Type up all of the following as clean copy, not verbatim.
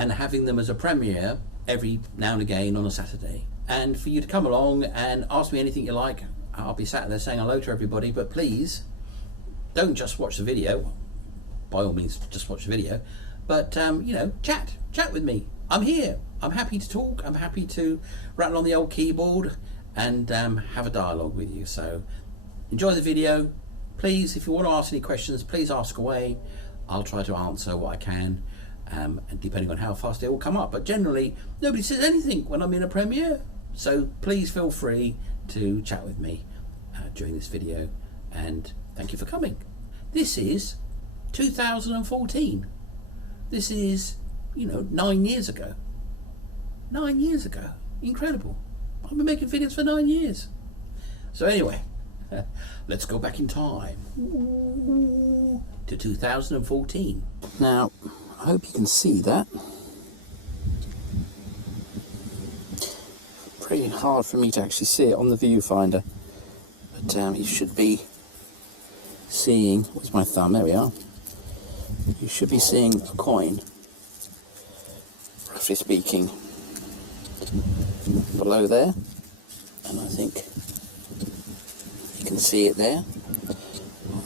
and having them as a premiere every now and again on a Saturday. And for you to come along and ask me anything you like. I'll be sat there saying hello to everybody, but please don't just watch the video. By all means, just watch the video, but you know, chat with me. I'm here. I'm happy to talk. I'm happy to rattle on the old keyboard and have a dialogue with you. So enjoy the video. Please, if you want to ask any questions, please ask away. I'll try to answer what I can, and depending on how fast they all come up. But generally, nobody says anything when I'm in a premiere. So please feel free to chat with me during this video, and thank you for coming. This is 2014. This is, you know, 9 years ago. 9 years ago. Incredible. I've been making videos for 9 years. So anyway, let's go back in time to 2014. Now, I hope you can see that. Pretty hard for me to actually see it on the viewfinder, but you should be seeing, where's my thumb, there we are. You should be seeing a coin, roughly speaking, below there, and I think you can see it there.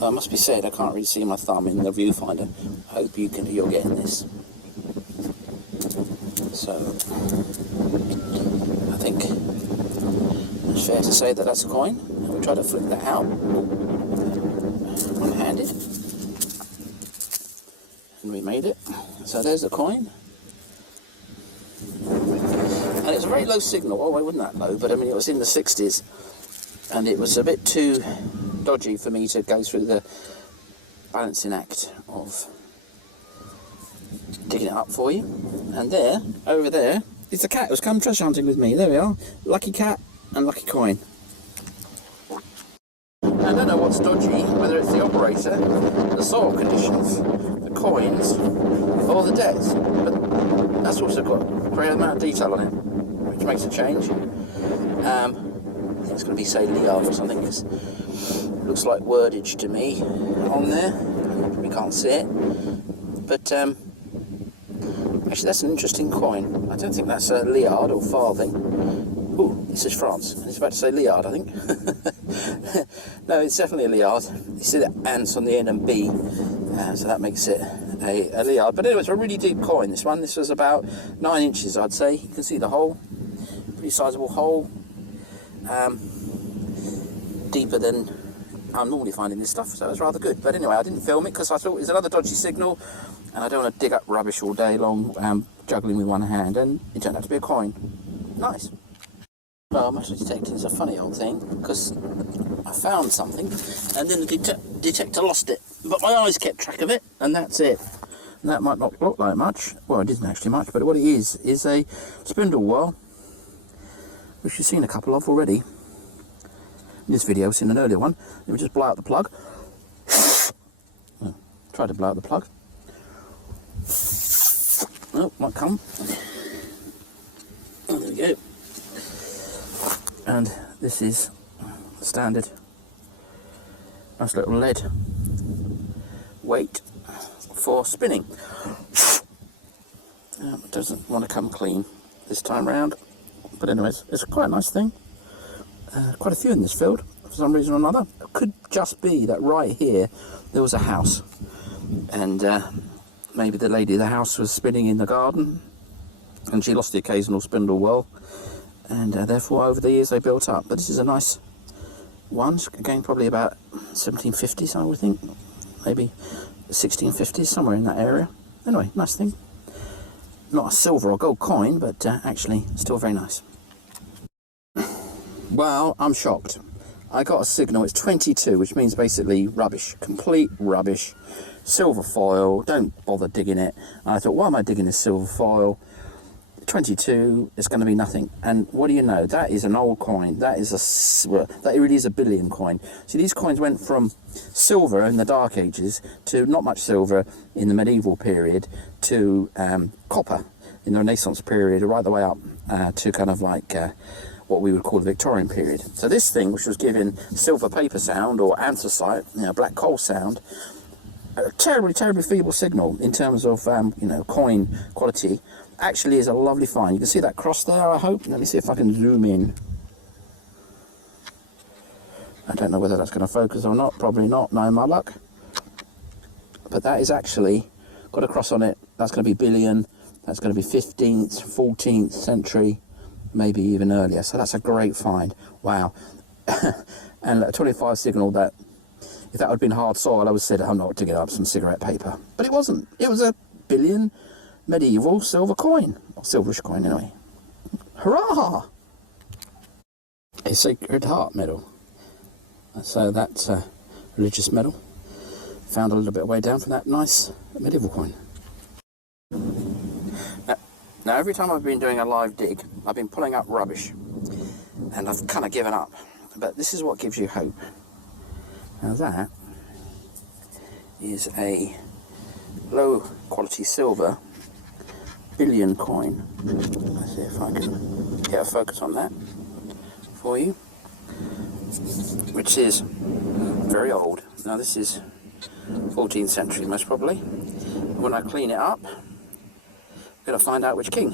I must be said, I can't really see my thumb in the viewfinder. I hope you're getting this. So I think it's fair to say that that's a coin. We'll try to flip that out one-handed, and we made it. So there's the coin, and it's a very low signal. Oh, it wasn't that low, but I mean, it was in the 60s, and it was a bit too dodgy for me to go through the balancing act of digging it up for you. And there, over there, is the cat who's come treasure hunting with me. There we are, lucky cat and lucky coin. I don't know what's dodgy, whether it's the operator, the soil conditions, the coins, or the debts, but that's also got a great amount of detail on it, which makes a change. I think it's going to be, say, Liard or something, because it looks like wordage to me on there. We can't see it, but actually that's an interesting coin. I don't think that's a Liard or farthing. Ooh, this is France, and it's about to say Liard, I think. No, it's definitely a Liard. You see the ants on the N and B, so that makes it a Liard. But anyway, it's a really deep coin, this one. This was about 9 inches, I'd say. You can see the hole, pretty sizable hole. Deeper than I'm normally finding this stuff, so it was rather good. But anyway, I didn't film it because I thought it's another dodgy signal, and I don't want to dig up rubbish all day long, juggling with one hand, and it turned out to be a coin. Nice. Well, metal detecting is a funny old thing, because I found something, and then the detector lost it. But my eyes kept track of it, and that's it. And that might not look like much. Well, it isn't actually much, but what it is a spindle whorl, which you've seen a couple of already. In this video, I've seen an earlier one. Let me just blow out the plug. Try to blow out the plug. Oh, might come. There we go. And this is standard, nice little lead weight for spinning. It doesn't want to come clean this time round, but anyways, it's quite a nice thing. Quite a few in this field for some reason or another. It could just be that right here there was a house, and maybe the lady of the house was spinning in the garden and she lost the occasional spindle whorl, and therefore over the years they built up. But this is a nice one, again probably about 1750s, I would think, maybe 1650s, somewhere in that area. Anyway, nice thing. Not a silver or gold coin, but actually still very nice. Well, I'm shocked. I got a signal, it's 22, which means basically rubbish, complete rubbish. Silver foil, don't bother digging it. And I thought, why am I digging this silver foil? 22, it's going to be nothing. And what do you know? That is an old coin. That really is a billion coin. See, these coins went from silver in the Dark Ages to not much silver in the medieval period to copper in the Renaissance period, right the way up to kind of like what we would call the Victorian period. So this thing, which was giving silver paper sound or anthracite, black coal sound, a terribly, terribly feeble signal in terms of, coin quality. actually is a lovely find. You can see that cross there, I hope. Let me see if I can zoom in. I don't know whether that's going to focus or not. Probably not, no my luck. But that is actually got a cross on it. That's going to be billion. That's going to be 15th, 14th century, maybe even earlier. So that's a great find. Wow. And a 25 signal that, if that had been hard soil, I would have said, I'm not digging up some cigarette paper. But it wasn't. It was a billion medieval silver coin. Or silverish coin, anyway. Hurrah! A Sacred Heart medal. So that's a religious medal. Found a little bit way down from that nice medieval coin. Now every time I've been doing a live dig, I've been pulling up rubbish. And I've kind of given up. But this is what gives you hope. Now that is a low quality silver billion coin. Let's see if I can get a focus on that for you. Which is very old. Now this is 14th century most probably. When I clean it up, I'm going to find out which king,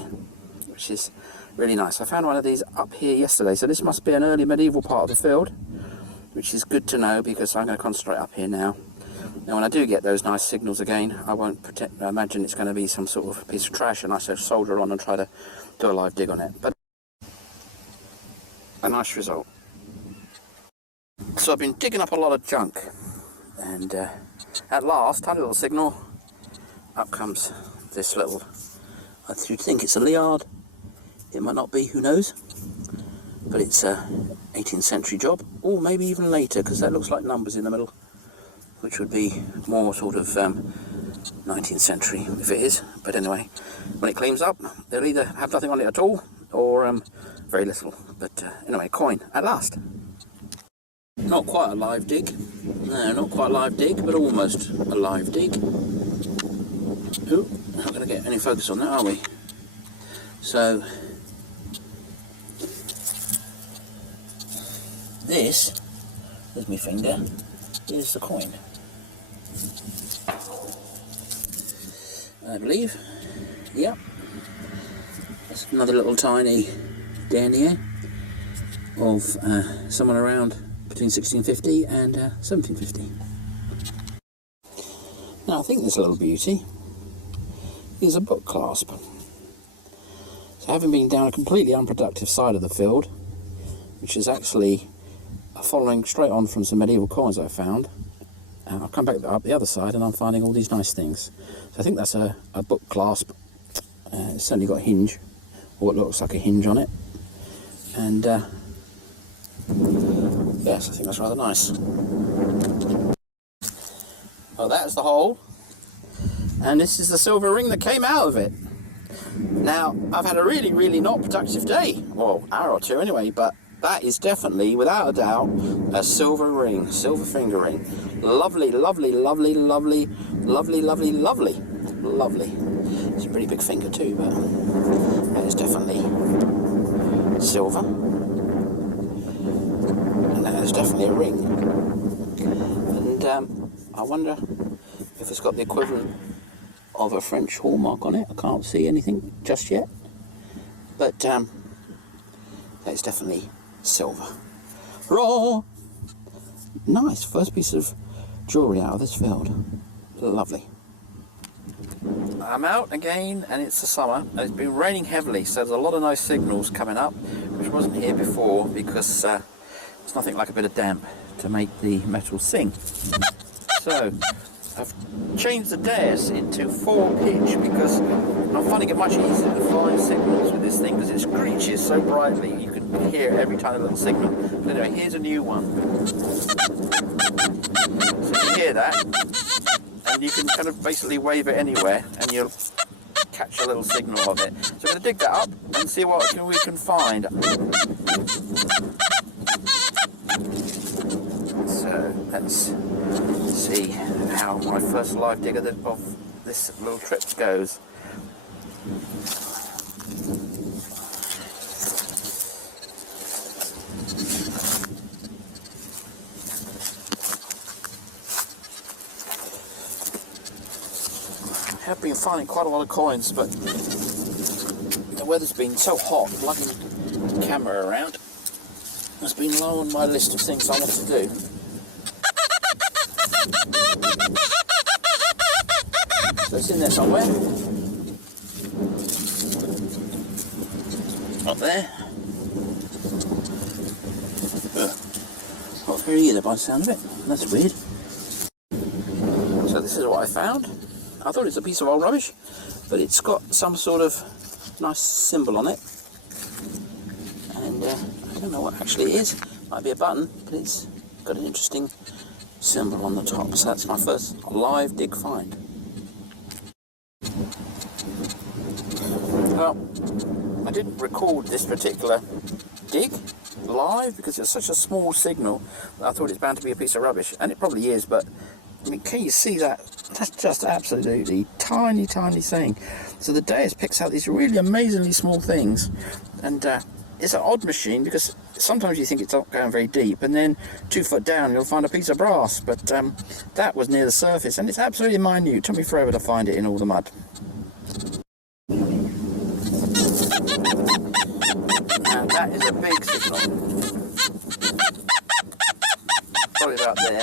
which is really nice. I found one of these up here yesterday, so this must be an early medieval part of the field, which is good to know because I'm going to concentrate up here now. Now when I do get those nice signals again, I won't pretend, I imagine it's going to be some sort of piece of trash and I shall soldier on and try to do a live dig on it. But a nice result. So I've been digging up a lot of junk, and at last, tiny little signal, up comes this little, I should think it's a Liard, it might not be, who knows, but it's a 18th century job, or maybe even later, because that looks like numbers in the middle, which would be more sort of 19th century, if it is. But anyway, when it cleans up, they'll either have nothing on it at all, or very little. But anyway, coin, at last. Not quite a live dig. No, not quite a live dig, but almost a live dig. Ooh, not going to get any focus on that, are we? So, this, there's my finger, is the coin. I believe. Yep. That's another little tiny denier of someone around between 1650 and 1750. Now I think this little beauty is a book clasp. So having been down a completely unproductive side of the field, which is actually following straight on from some medieval coins I found, I've come back up the other side and I'm finding all these nice things. So I think that's a book clasp. It's certainly got a hinge, or what looks like a hinge on it. And yes, I think that's rather nice. Well, that's the hole. And this is the silver ring that came out of it. Now, I've had a really, really not productive day. Well, hour or two anyway, but that is definitely, without a doubt, a silver ring, silver finger ring. Lovely, lovely, lovely, lovely, lovely, lovely, lovely, lovely. It's a pretty big finger too, but that is definitely silver. And that is definitely a ring. And I wonder if it's got the equivalent of a French hallmark on it. I can't see anything just yet. But that is definitely silver. Raw! Nice, first piece of jewellery out of this field. Lovely. I'm out again and it's the summer and it's been raining heavily, so there's a lot of nice signals coming up, which wasn't here before because it's nothing like a bit of damp to make the metal sing. So I've changed the dares into 4 pitch because I'm finding it much easier to find signals with this thing because it screeches so brightly you can hear every tiny little signal. But anyway, here's a new one. So you hear that, and you can kind of basically wave it anywhere and you'll catch a little signal of it. So I'm going to dig that up and see what we can find. So let's see how my first live dig of this little trip goes. I have been finding quite a lot of coins, but the weather's been so hot, lugging the camera around has been low on my list of things I want to do. So it's in there somewhere. Up there. Not very either by the sound of it. That's weird. So this is what I found. I thought it was a piece of old rubbish, but it's got some sort of nice symbol on it. And I don't know what actually it is. Might be a button, but it's got an interesting symbol on the top. So that's my first live dig find. Well, I didn't record this particular dig live because it's such a small signal that I thought it's bound to be a piece of rubbish, and it probably is, but I mean, can you see that? That's just absolutely tiny thing. So the Deus picks out these really amazingly small things, and it's an odd machine because sometimes you think it's not going very deep, and then 2 foot down you'll find a piece of brass, but that was near the surface, and it's absolutely minute. It took me forever to find it in all the mud. And that is a big signal. Probably about there.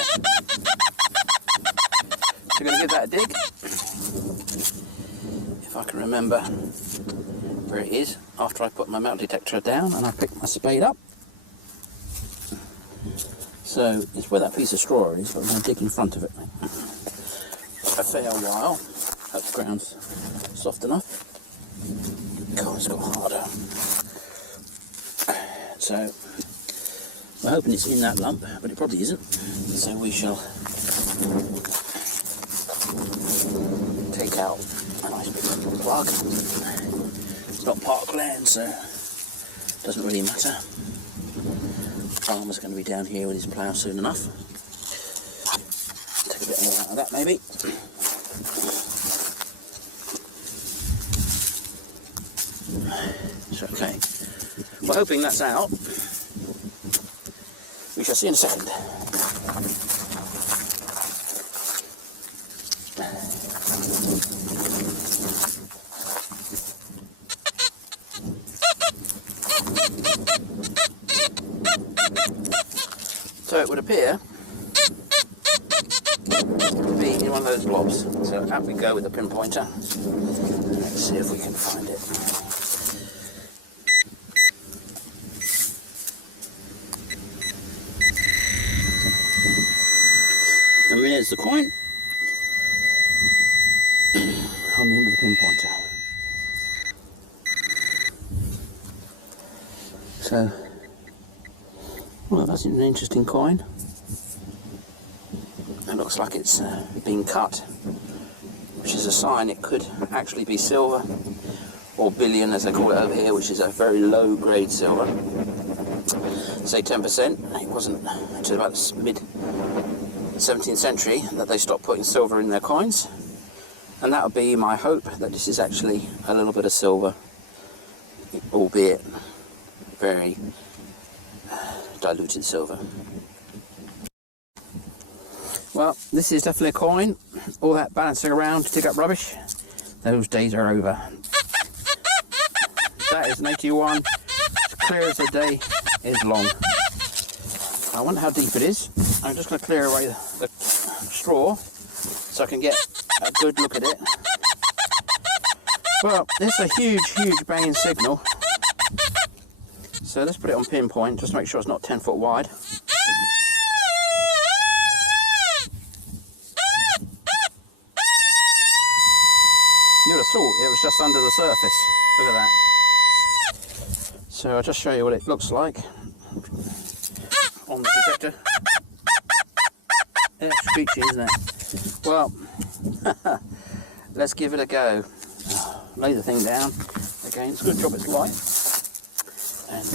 So I'm going to give that a dig. If I can remember where it is after I put my metal detector down and I pick my spade up. So it's where that piece of straw is, but I'm going to dig in front of it. A fair while. Hope the ground's soft enough. God, it's got harder. So we're hoping it's in that lump, but it probably isn't. So we shall take out a nice big plug. It's not parkland, so it doesn't really matter. The farmer's going to be down here with his plough soon enough. Take a bit more out of that maybe. So, okay, we're hoping that's out. We shall see in a second. So it would appear to be in one of those blobs. So out we go with the pinpointer. Let's see if we can find it. And there's the coin on the end of the pinpointer. So, well, that's an interesting coin. It looks like it's been cut, which is a sign it could actually be silver, or billion as they call it over here, which is a very low grade silver. Say 10%. It wasn't until about the mid 17th century that they stopped putting silver in their coins, and that would be my hope, that this is actually a little bit of silver, albeit very diluted silver. Well, this is definitely a coin. All that balancing around to dig up rubbish, those days are over. That is an 81, as clear as the day is long. I wonder how deep it is. I'm just going to clear away the straw so I can get a good look at it. Well, this is a huge banging signal. So let's put it on pinpoint, just to make sure it's not 10 foot wide. You would have thought it was just under the surface. Look at that. So I'll just show you what it looks like on the detector. Yeah, it's screechy, isn't it? Well, let's give it a go. Lay the thing down. Again, it's a good job it's light and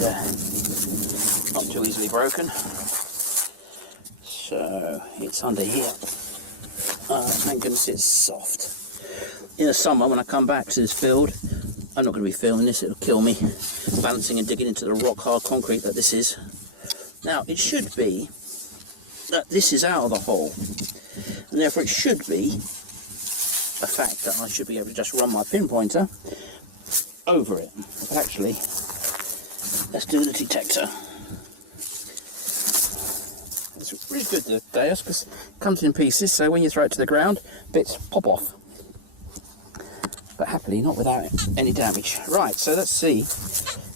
not too easily broken. So it's under here. Thank goodness it's soft. In the summer, when I come back to this field, I'm not going to be filming this, it'll kill me, balancing and digging into the rock hard concrete that this is. Now, it should be that this is out of the hole, and therefore it should be a fact that I should be able to just run my pinpointer over it. But actually, let's do the detector. It's really good, the Deus, because it comes in pieces, so when you throw it to the ground, bits pop off. But happily, not without any damage. Right, so let's see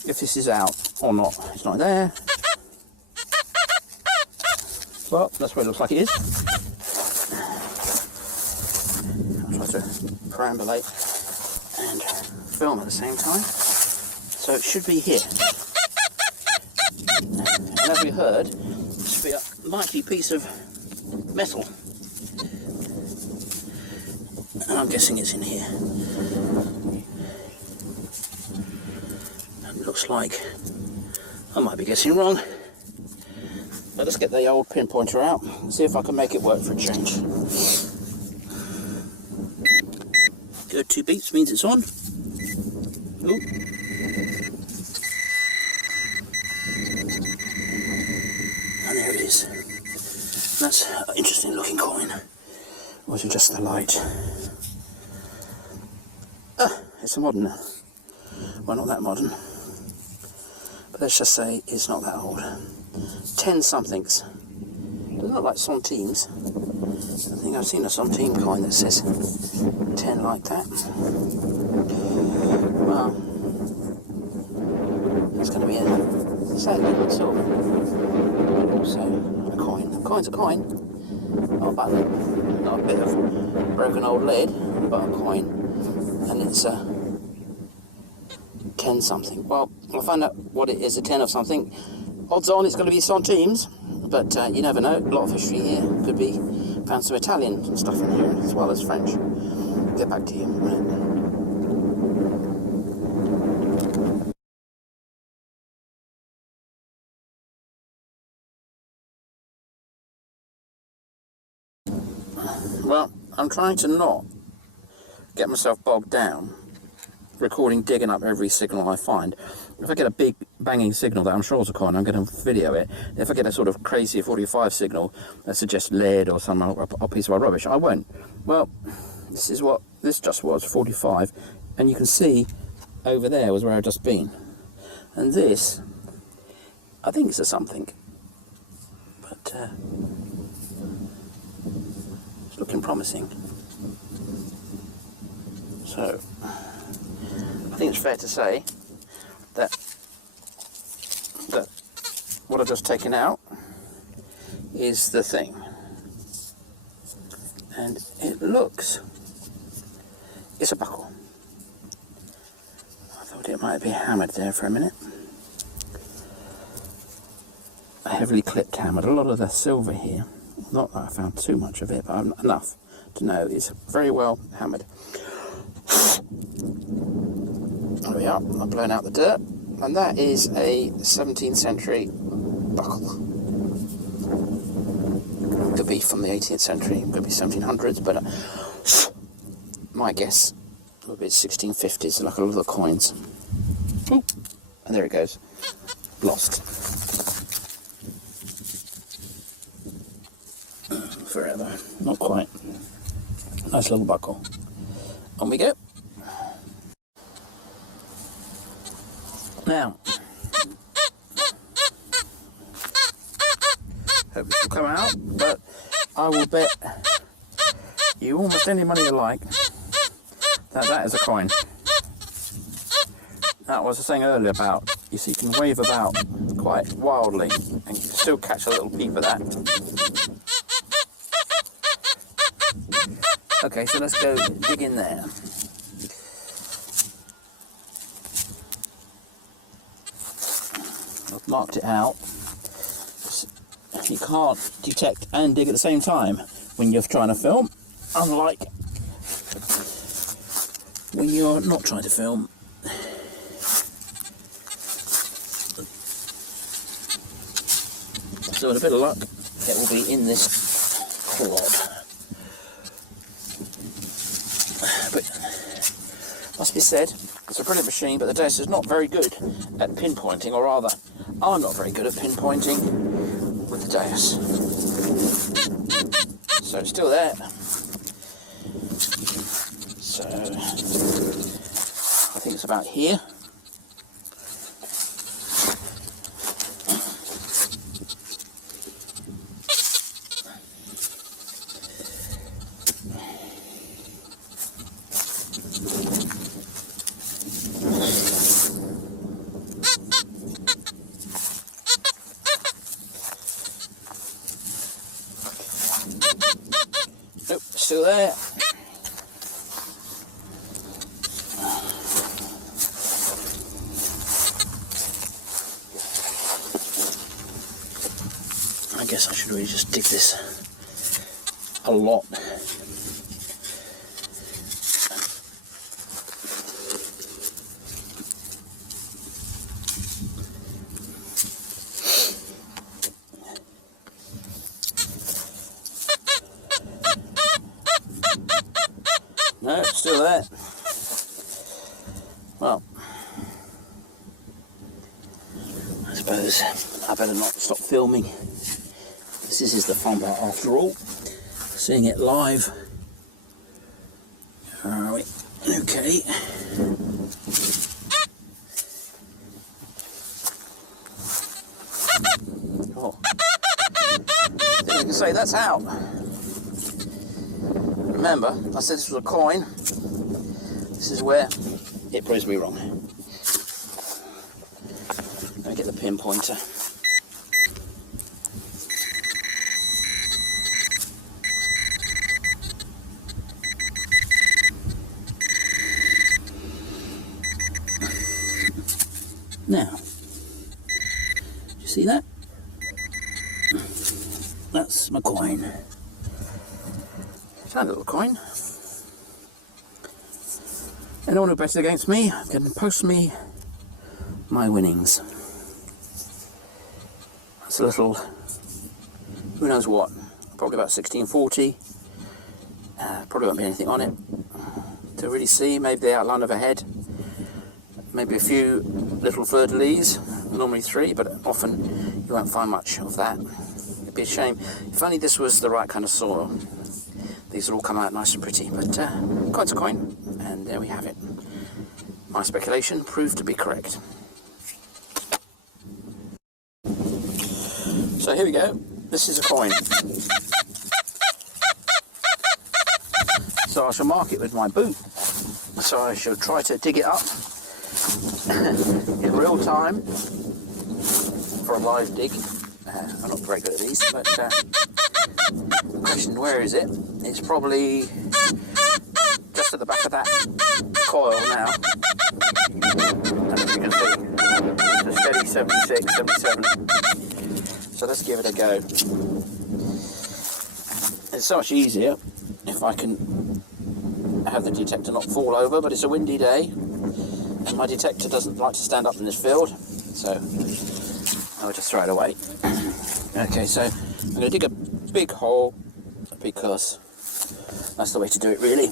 if this is out or not. It's not there. Well, that's what it looks like it is. I'll try to perambulate and film at the same time. So it should be here. And as we heard, it should be a mighty piece of metal. And I'm guessing it's in here. It looks like I might be guessing wrong. But let's get the old pinpointer out and see if I can make it work for a change. Good, 2 beeps means it's on. Ooh. And there it is. That's an interesting looking coin. Or is it just the light? Ah, it's a modern. Well, not that modern. But let's just say it's not that old. 10 somethings. Doesn't look like centimes. I think I've seen a centime coin that says 10 like that. Well, that's going to be it. Sadly, not silver. But also a coin. A coin's a coin. Not a button. Not a bit of broken old lead, but a coin. And it's a 10 something. Well, I'll find out what it is, a 10 of something. Odds on it's going to be centimes, but you never know. A lot of history here. Could be found some Italian stuff in here as well as French. Get back to you in a minute. Well, I'm trying to not get myself bogged down recording, digging up every signal I find. If I get a big banging signal that I'm sure is a coin, I'm going to video it. If I get a sort of crazy 45 signal that suggests lead or some a piece of rubbish, I won't. Well, this is what this just was, 45, and you can see over there was where I've just been. And this, I think it's a something, but it's looking promising. So I think it's fair to say that what I've just taken out is the thing, and it looks, it's a buckle. I thought it might be hammered there for a minute. A heavily clipped hammered. A lot of the silver here, not that I found too much of it, but enough to know it's very well hammered. There we are, I've blown out the dirt, and that is a 17th century buckle. Could be from the 18th century, could be 1700s, but my guess would be 1650s, like a lot of the coins. Ooh. And there it goes, lost. Forever, not quite. Nice little buckle. On we go. Now, hope this will come out, but I will bet you almost any money you like that that is a coin. That was the thing earlier about, you see, you can wave about quite wildly and you can still catch a little peep of that. Okay, so let's go dig in there. I've marked it out. You can't detect and dig at the same time when you're trying to film, unlike when you're not trying to film. So with a bit of luck, it will be in this quad. But must be said, it's a brilliant machine, but the Deus is not very good at pinpointing, or rather, I'm not very good at pinpointing with the Deus. So it's still there. So I think it's about here. there. I guess I should really just dig this a lot. No, it's still there. Well, I suppose I better not stop filming. This is the fun part after all. Seeing it live. Where are we? Okay. Oh. I think we can say that's out. Remember, I said this was a coin. This is where it proves me wrong. Let me get the pinpointer. Now, do you see that? That's my coin. Tiny little coin. Anyone who bets against me can post me my winnings. That's a little, who knows what, probably about 1640. Probably won't be anything on it to really see. Maybe the outline of a head, maybe a few little fleur-de-lis, normally 3, but often you won't find much of that. It'd be a shame. If only this was the right kind of soil. These will all come out nice and pretty, but coin's a coin, and there we have it. My speculation proved to be correct. So here we go. This is a coin. So I shall mark it with my boot. So I shall try to dig it up in real time for a live dig. I'm not very good at these, but the question, where is it? It's probably just at the back of that coil now. And as you can see, it's a steady 76, 77. So let's give it a go. It's so much easier if I can have the detector not fall over, but it's a windy day and my detector doesn't like to stand up in this field, so I'll just throw it away. Okay, so I'm going to dig a big hole because that's the way to do it, really.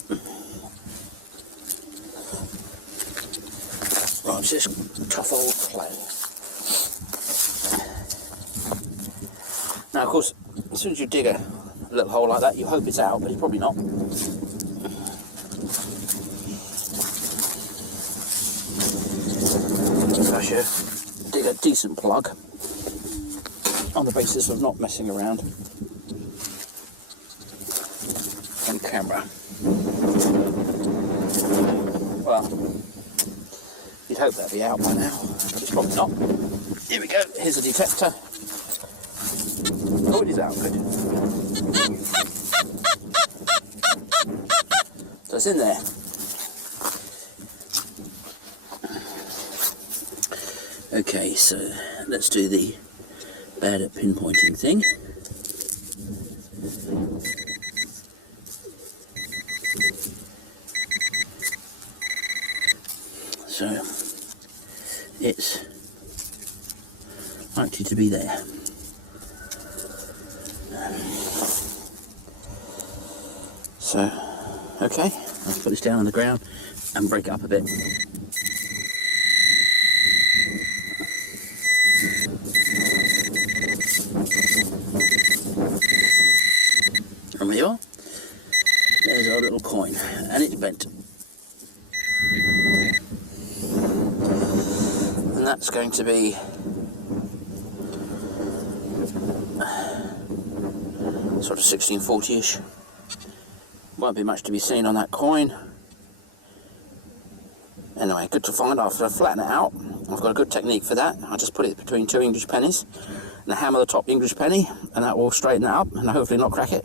Right, it's just tough old clay. Now, of course, as soon as you dig a little hole like that, you hope it's out, but it's probably not. So I should dig a decent plug on the basis of not messing around on camera. Well, you'd hope that'd be out by now, but it's probably not. Here we go, here's the detector. Oh, it is out, good. So it's in there. Okay, so let's do the bad at pinpointing thing. So it's likely to be there. So, okay, I'll put this down on the ground and break it up a bit. And there you are. There's our little coin, and it's bent. And that's going to be sort of 1640-ish. Won't be much to be seen on that coin. Anyway, good to find after I flatten it out. I've got a good technique for that. I just put it between 2 English pennies and I hammer the top English penny, and that will straighten it up and hopefully not crack it.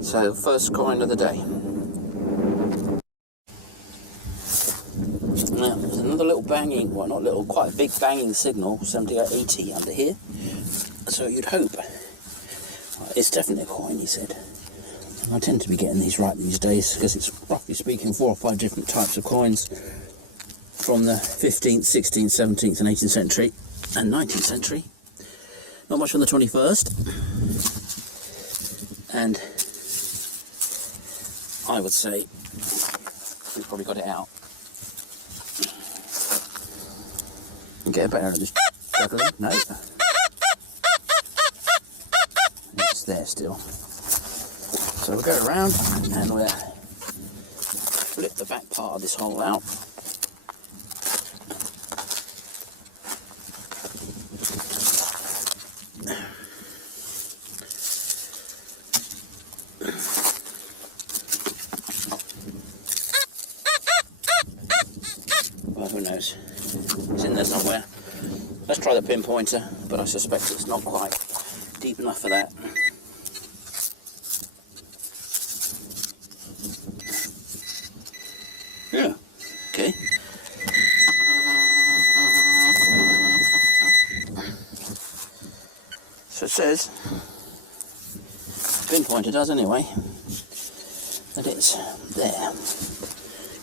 So, first coin of the day. Now, there's another little banging, well not little, quite a big banging signal, 7880 under here. So you'd hope. It's definitely a coin, he said. And I tend to be getting these right these days, because it's, roughly speaking, 4 or 5 different types of coins from the 15th, 16th, 17th and 18th century and 19th century. Not much from the 21st. And I would say we've probably got it out. Get a better at this juggling. No. It's there still. So we'll go around and we'll flip the back part of this hole out. Well, who knows? It's in there somewhere. Let's try the pinpointer, but I suspect it's not quite deep enough for that. Yeah, okay. So it says, pinpointer does anyway, that it's there.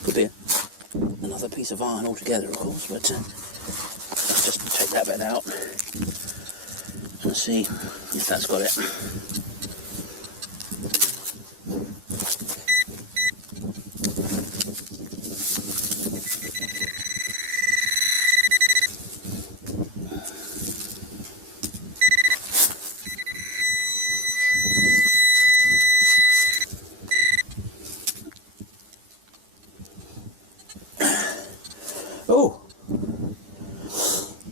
Could be another piece of iron altogether, of course, but let's just take that bit out and see if that's got it. Oh,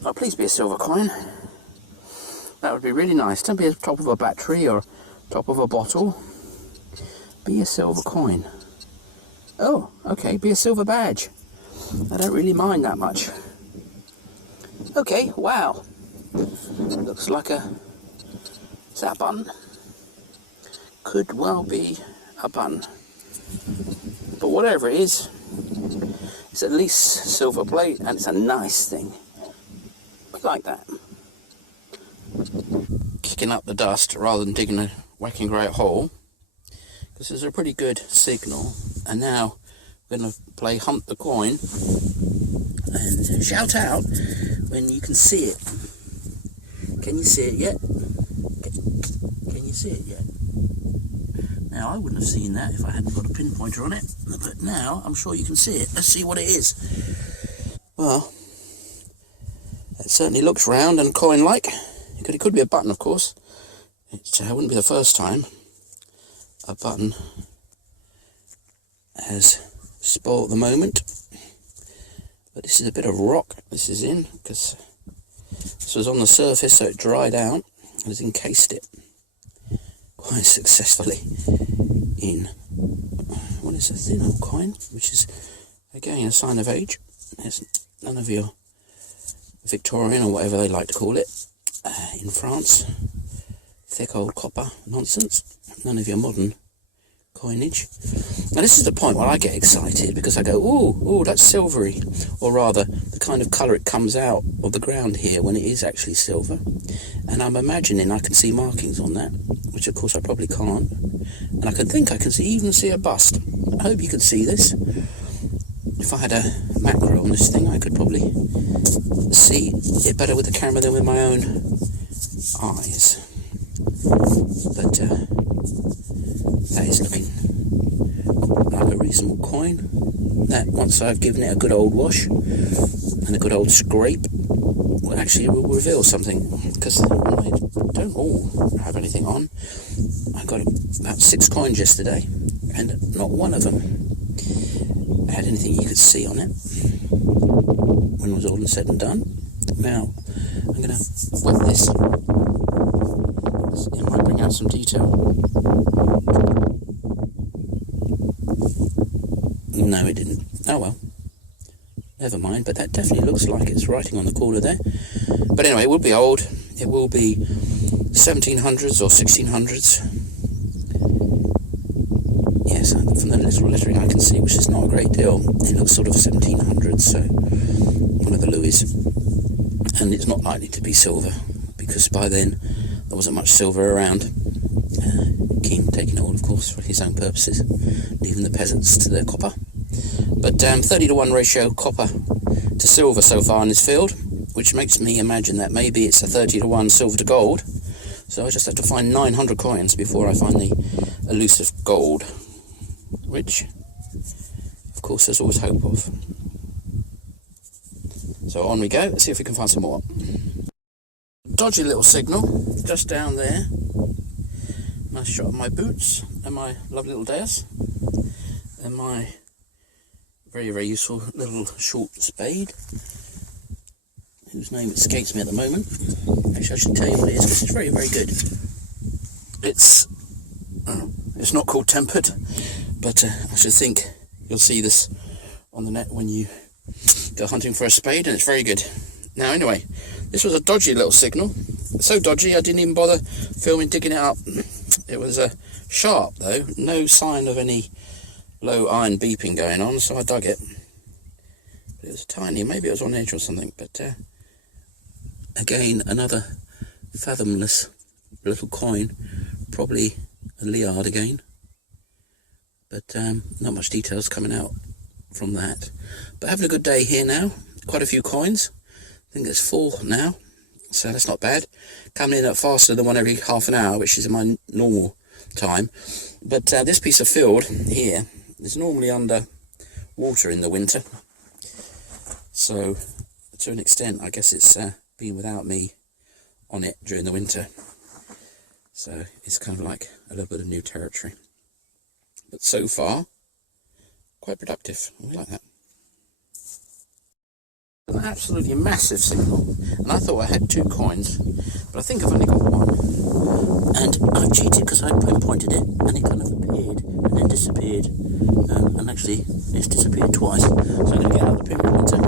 oh, please be a silver coin. That would be really nice. Don't be at the top of a battery or top of a bottle. Be a silver coin. Oh, okay, be a silver badge. I don't really mind that much. Okay, wow. Looks like a... Is that a button? Could well be a button. But whatever it is, it's at least silver plate and it's a nice thing. I like that. Kicking up the dust rather than digging a whacking great hole, because this is a pretty good signal. And now we're going to play Hump the Coin and shout out when you can see it. Can you see it yet? Can you see it yet? Now, I wouldn't have seen that if I hadn't got a pinpointer on it, but now I'm sure you can see it. Let's see what it is. Well, it certainly looks round and coin-like. It could be a button, of course. It wouldn't be the first time a button has spoilt the moment. But this is a bit of rock this is in, because this was on the surface, so it dried out and has encased it quite successfully in what is a thin old coin, which is again a sign of age. There's none of your Victorian or whatever they like to call it in France, thick old copper nonsense. None of your modern coinage. Now this is the point where I get excited, because I go, ooh, that's silvery, or rather the kind of colour it comes out of the ground here when it is actually silver. And I'm imagining I can see markings on that, which of course I probably can't. And I can even see a bust. I hope you can see this. If I had a macro on this thing, I could probably see it better with the camera than with my own eyes. But that is looking like a reasonable coin. That, once I've given it a good old wash and a good old scrape, will actually reveal something, because I don't all have anything on. I got about 6 coins yesterday, and not one of them had anything you could see on it when it was all said and done. Now, I'm going to wet this. It might bring out some detail. No, it didn't. Oh well. Never mind, but that definitely looks like it's writing on the corner there. But anyway, it will be old. It will be 1700s or 1600s. That's what lettering I can see, which is not a great deal. It looks sort of 1700s, so one of the Louis. And it's not likely to be silver, because by then there wasn't much silver around. King taking it all, of course, for his own purposes, leaving the peasants to their copper. But 30-to-1 ratio copper to silver so far in this field, which makes me imagine that maybe it's a 30-to-1 silver to gold. So I just have to find 900 coins before I find the elusive gold, which, of course, there's always hope of. So on we go. Let's see if we can find some more. Dodgy little signal just down there. Nice shot of my boots and my lovely little Deus and my very, very useful little short spade, whose name escapes me at the moment. Actually, I should tell you what it is, because it's very, very good. It's not called tempered, but I should think you'll see this on the net when you go hunting for a spade, and it's very good. Now, anyway, this was a dodgy little signal. So dodgy, I didn't even bother filming digging it up. It was sharp, though. No sign of any low iron beeping going on, so I dug it. But it was tiny. Maybe it was on edge or something, but again, another fathomless little coin, probably a Liard again, but not much details coming out from that. But having a good day here now. Quite a few coins. I think there's 4 now, so that's not bad. Coming in at faster than one every half an hour, which is my normal time. But this piece of field here is normally under water in the winter, so to an extent I guess it's been without me on it during the winter, so it's kind of like a little bit of new territory, but so far quite productive. We like that. An absolutely massive signal, and I thought I had 2 coins, but I think I've only got 1, and I cheated because I pinpointed it and it kind of appeared and then disappeared, and actually it's disappeared twice, so I'm going to get out the pinpointer,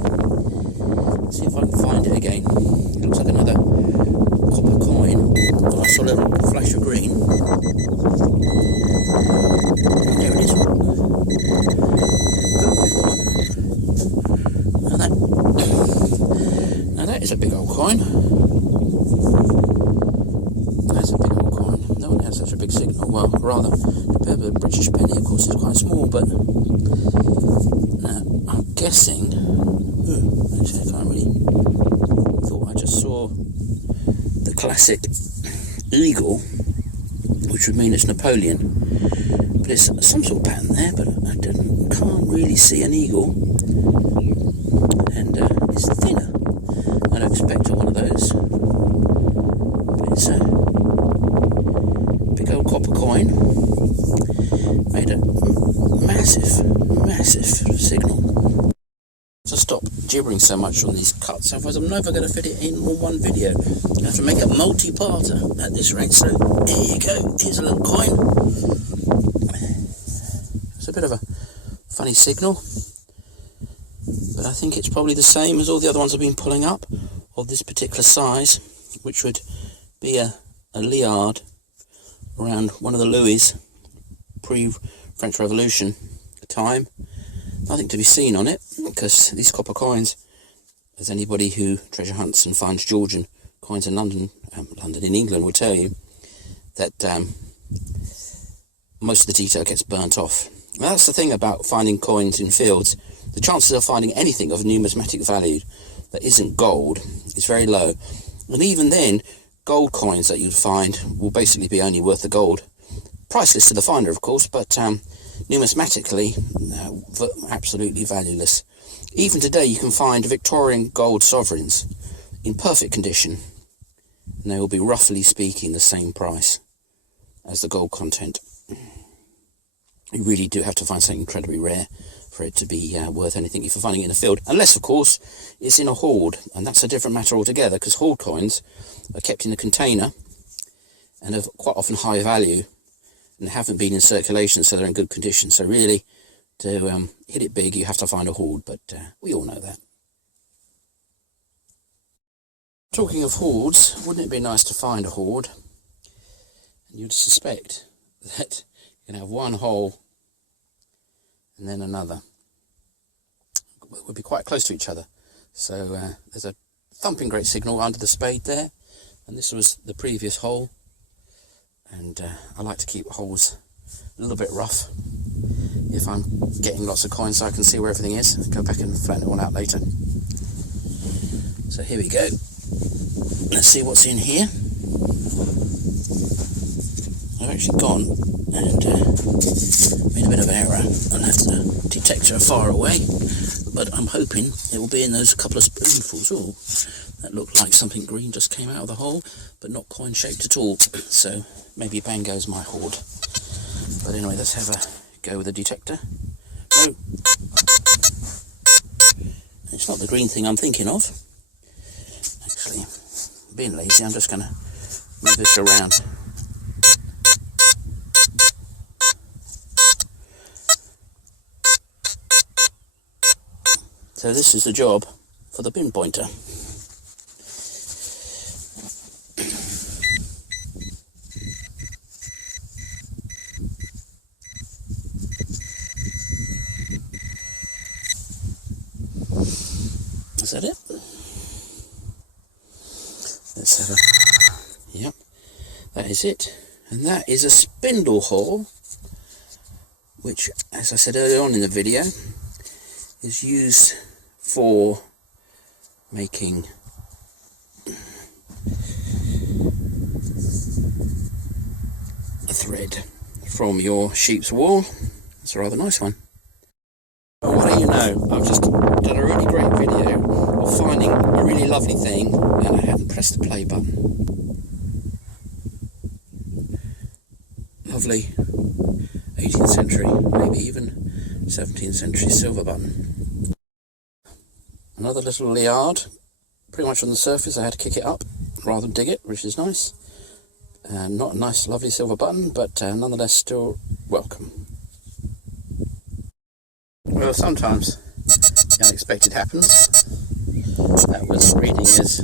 see if I can find it again. It looks like another copper coin. Oh, I saw a little flash of green. There it is. Now that is a big old coin. That's a big old coin. No one has such a big signal. Well, rather, compared with a British penny, of course, it's quite small, but now I'm guessing. Actually, I can't really. Thought I just saw the classic eagle, which would mean it's Napoleon. But it's some sort of pattern there, but I can't really see an eagle. And it's thinner. I'd expect one of those. But it's a big old copper coin. Made a massive signal. To stop gibbering so much on these cuts, otherwise I'm never going to fit it in on one video. I have to make a multi-parter at this rate. So here you go. Here's a little coin. It's a bit of a funny signal, but I think it's probably the same as all the other ones I've been pulling up of this particular size, which would be a Liard around one of the Louis pre-French Revolution time. Nothing to be seen on it, because these copper coins, as anybody who treasure hunts and finds Georgian coins in London in England will tell you, that most of the detail gets burnt off. Now, that's the thing about finding coins in fields. The chances of finding anything of numismatic value that isn't gold is very low. And even then, gold coins that you'd find will basically be only worth the gold. Priceless to the finder, of course, but numismatically, absolutely valueless. Even today, you can find Victorian gold sovereigns in perfect condition, and they will be, roughly speaking, the same price as the gold content. You really do have to find something incredibly rare for it to be worth anything if you're finding it in a field, unless of course it's in a hoard, and that's a different matter altogether, because hoard coins are kept in a container and of quite often high value and haven't been in circulation, so they're in good condition. So really, to hit it big, you have to find a hoard, but we all know that. Talking of hoards, wouldn't it be nice to find a hoard? And you'd suspect that you can have one hole and then another. We'll be quite close to each other. So there's a thumping great signal under the spade there, and this was the previous hole. And I like to keep holes a little bit rough if I'm getting lots of coins, so I can see where everything is and go back and flatten it all out later. So here we go. Let's see what's in here. I've actually gone and made a bit of an error and left the detector far away, but I'm hoping it will be in those couple of spoonfuls. Oh, that looked like something green just came out of the hole, but not coin shaped at all. So maybe bang goes my hoard. But anyway, let's have a go with the detector. No, it's not the green thing I'm thinking of. Actually, being lazy, I'm just going to move this around. So this is the job for the pinpointer. Is that it? Let's have a... Yep, that is it. And that is a spindle hole, which, as I said earlier on in the video, is used for making a thread from your sheep's wool. It's a rather nice one. Well, what do you know, I've just done a really great video of finding a really lovely thing and I hadn't pressed the play button. Lovely 18th century, maybe even 17th century silver button. Another little liard, pretty much on the surface. I had to kick it up rather than dig it, which is nice. Not a nice lovely silver button, but nonetheless still welcome. Well, sometimes the unexpected happens. That was reading as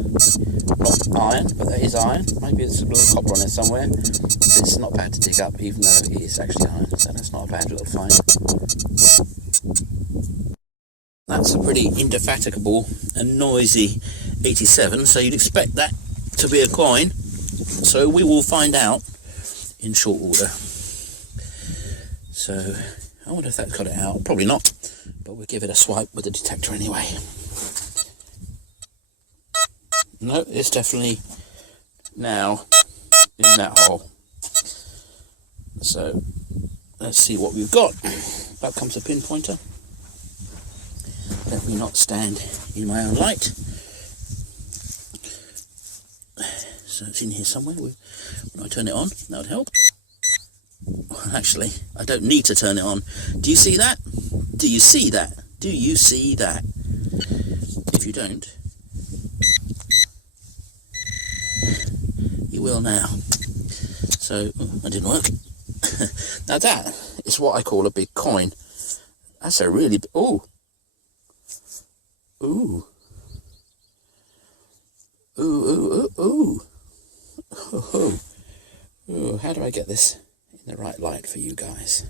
not iron, but that is iron. Maybe there's a little copper on there somewhere. It's not bad to dig up, even though it is actually iron, so that's not a bad little find. That's a pretty indefatigable and noisy 87, so you'd expect that to be a coin. So we will find out in short order. So I wonder if that got it out. Probably not, but we'll give it a swipe with the detector anyway. No, it's definitely now in that hole. So let's see what we've got. Out comes a pinpointer. Let me not stand in my own light. So it's in here somewhere. When I turn it on, that would help. Actually, I don't need to turn it on. Do you see that? Do you see that? Do you see that? If you don't, you will now. So, that didn't work. Now that is what I call a big coin. That's a really big... Ooh. Ooh. Ooh, ooh, ooh, ooh. Oh, oh. How do I get this in the right light for you guys?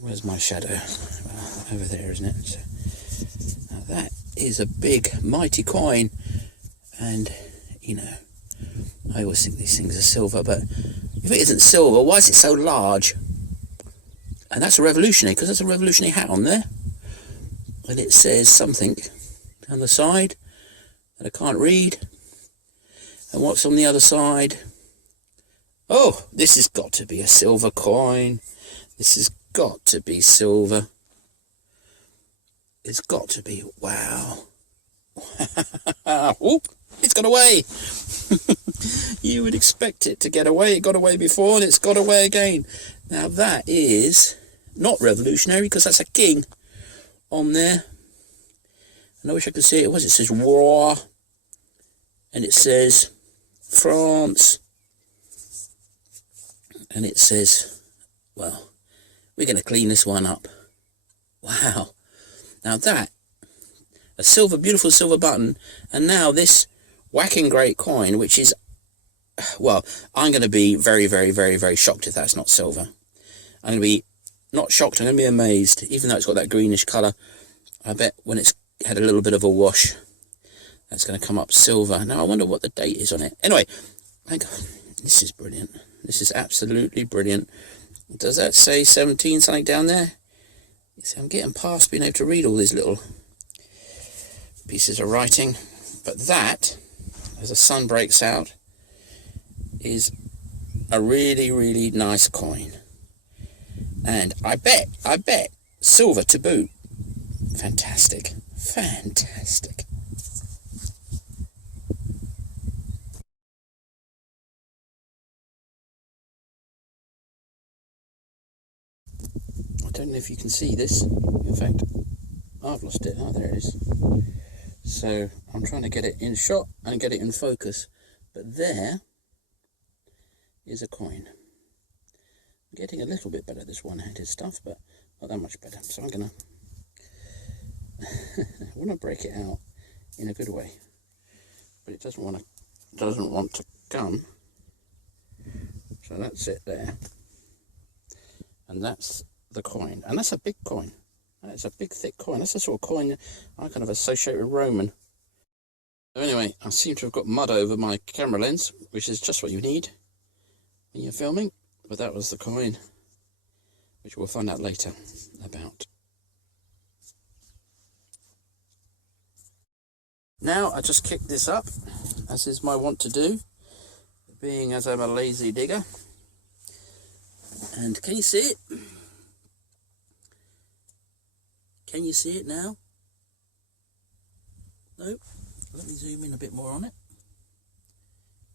Where's my shadow? Well, over there, isn't it? So, now that is a big, mighty coin. And, you know, I always think these things are silver, but if it isn't silver, why is it so large? And that's a revolutionary, because there's a revolutionary hat on there. And it says something down the side that I can't read. And what's on the other side? Oh, this has got to be a silver coin. This has got to be silver. It's got to be. Wow. Oop, it's got away. You would expect it to get away. It got away before and it's got away again. Now that is not revolutionary because that's a king on there. And I wish I could see it. It says Roi. And it says France. And it says, well, we're going to clean this one up. Wow. Now that, a silver, beautiful silver button. And now this whacking great coin, which is, well, I'm going to be very, very, very, very shocked if that's not silver. I'm going to be not shocked, I'm going to be amazed. Even though it's got that greenish colour, I bet when it's had a little bit of a wash, that's going to come up silver. Now I wonder what the date is on it. Anyway, this is brilliant. This is absolutely brilliant. Does that say 17 something down there? You see, I'm getting past being able to read all these little pieces of writing. But that, as the sun breaks out, is a really, really nice coin. And I bet, silver to boot. Fantastic. Fantastic. I don't know if you can see this. In fact, I've lost it. Oh, there it is. So I'm trying to get it in shot and get it in focus. But there is a coin. I'm getting a little bit better at this one-handed stuff, but not that much better. So I'm gonna I want to break it out in a good way, but it doesn't want to come. So that's it there, and that's the coin, and that's a big coin. That's a big, thick coin. That's the sort of coin I kind of associate with Roman. So anyway, I seem to have got mud over my camera lens, which is just what you need when you're filming. But that was the coin, which we'll find out later about. Now I just kick this up, as is my wont to do, being as I'm a lazy digger. And can you see it? Can you see it now? No? Let me zoom in a bit more on it.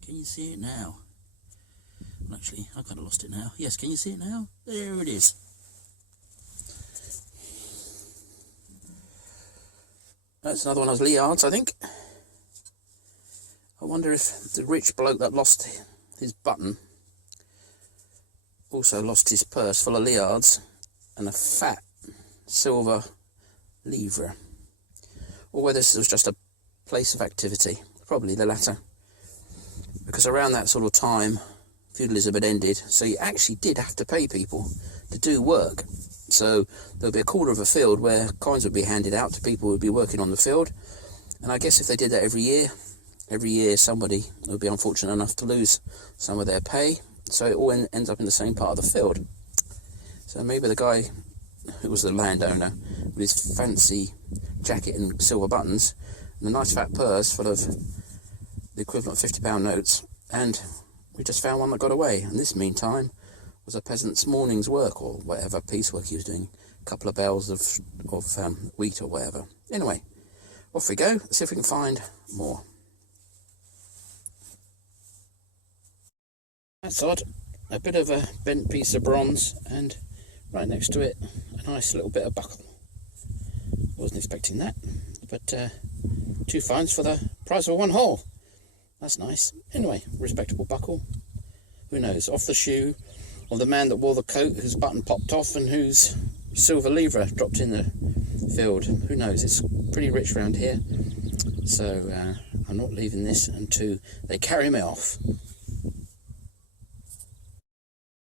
Can you see it now? Well, actually, I kind of lost it now. Yes, can you see it now? There it is. That's another one of those Liards, I think. I wonder if the rich bloke that lost his button also lost his purse full of Liards and a fat silver livre, or whether this was just a place of activity. Probably the latter, because around that sort of time feudalism had ended, so you actually did have to pay people to do work. So there'll be a quarter of a field where coins would be handed out to people who would be working on the field, and I guess if they did that every year somebody would be unfortunate enough to lose some of their pay, so it all ends up in the same part of the field. So maybe the guy who was the landowner with his fancy jacket and silver buttons and a nice fat purse full of the equivalent of £50 notes, and we just found one that got away, and this meantime was a peasant's morning's work, or whatever piecework he was doing, a couple of bales of wheat or whatever. Anyway, off we go. Let's see if we can find more. That's odd. A bit of a bent piece of bronze, and right next to it, a nice little bit of buckle. Wasn't expecting that, but 2 finds for the price of 1 hole. That's nice. Anyway, respectable buckle. Who knows? Off the shoe of the man that wore the coat, whose button popped off and whose silver livre dropped in the field. Who knows? It's pretty rich around here, so I'm not leaving this until they carry me off.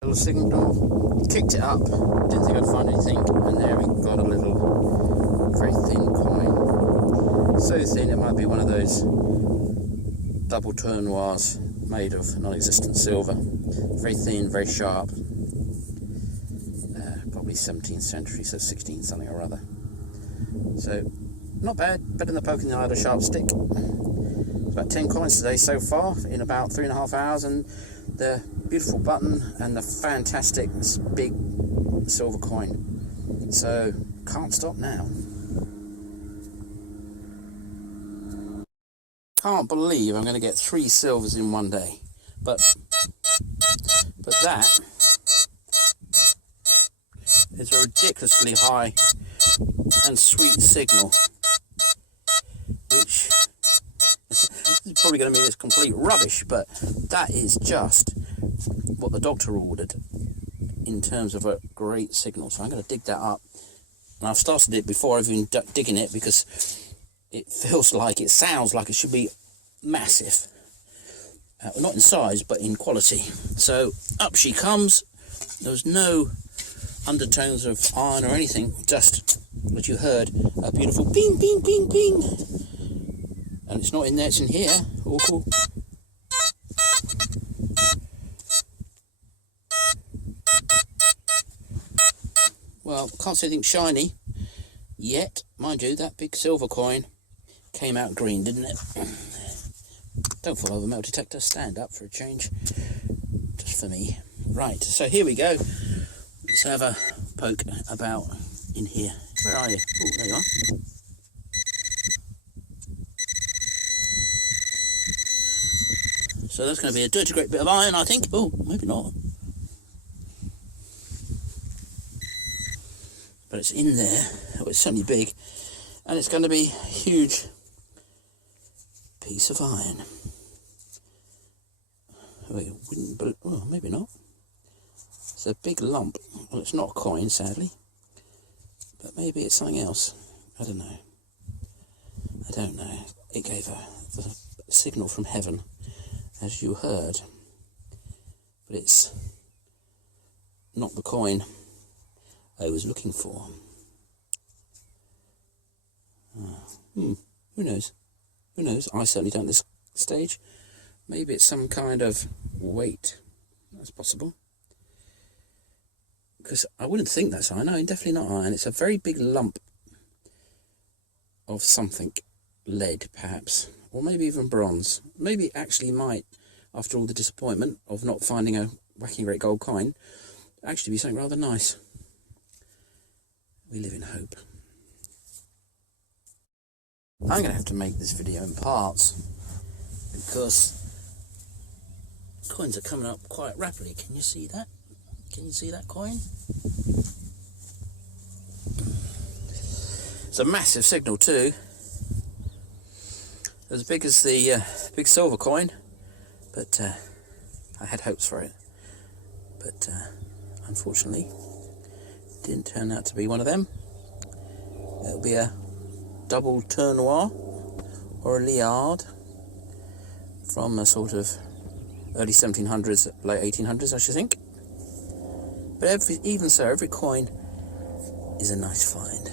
Little signal, kicked it up, didn't think I'd find anything, and there we got a little very thin coin. So thin it might be one of those double tournoirs made of non-existent silver. Very thin, very sharp. Probably 17th century, so 16 something or other. So not bad, better than the poking the eye of a sharp stick. It's about 10 coins today so far in about 3.5 hours, and the beautiful button and the fantastic big silver coin. So can't stop now. Can't believe I'm going to get 3 silvers in one day, but that is a ridiculously high and sweet signal, which is probably going to mean it's complete rubbish, but that is just what the doctor ordered in terms of a great signal. So I'm going to dig that up, and I've started it before I've even digging it, because it sounds like it should be massive, not in size but in quality. So up she comes. There's no undertones of iron or anything, just what you heard, a beautiful ping, ping, ping, ping. And it's not in there, it's in here. Oh, cool. Well, can't see anything shiny yet. Mind you, that big silver coin came out green, didn't it? Don't fall over, metal detector. Stand up for a change. Just for me. Right, so here we go. Let's have a poke about in here. Where are you? Oh, there you are. So that's going to be a dirty great bit of iron, I think. Oh, maybe not. But it's in there. Oh, it's certainly big. And it's going to be a huge piece of iron. Wait, oh, maybe not. It's a big lump. Well, it's not a coin, sadly. But maybe it's something else. I don't know. I don't know. It gave a signal from heaven, as you heard. But it's not the coin I was looking for. Who knows? Who knows? I certainly don't at this stage. Maybe it's some kind of weight. That's possible. Because I wouldn't think that's iron. No, definitely not iron. It's a very big lump of something. Lead, perhaps. Or maybe even bronze. Maybe it actually might, after all the disappointment of not finding a whacking great gold coin, actually be something rather nice. We live in hope. I'm going to have to make this video in parts because coins are coming up quite rapidly. Can you see that? Can you see that coin? It's a massive signal too. As big as the big silver coin, but I had hopes for it. But unfortunately, it didn't turn out to be one of them. It'll be a double tour noir or a liard from a sort of early 1700s, late 1800s, I should think. But even so, every coin is a nice find.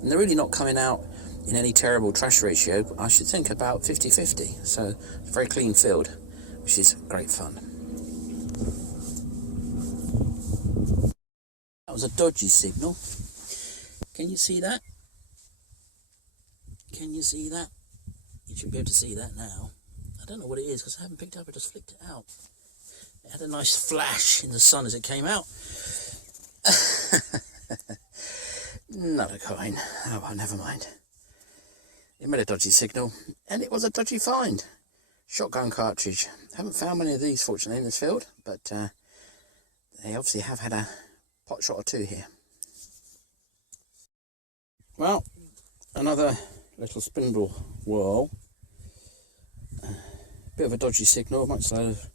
And they're really not coming out in any terrible trash ratio. I should think about 50-50. So it's a very clean field, which is great fun. That was a dodgy signal. Can you see that? Can you see that? You should be able to see that now. I don't know what it is because I haven't picked it up. I just flicked it out. It had a nice flash in the sun as it came out. Not a coin. Oh, well, never mind. It made a dodgy signal, and it was a dodgy find. Shotgun cartridge. Haven't found many of these, fortunately, in this field, but they obviously have had a pot shot or two here. Well, another little spindle whirl. Bit of a dodgy signal, much load of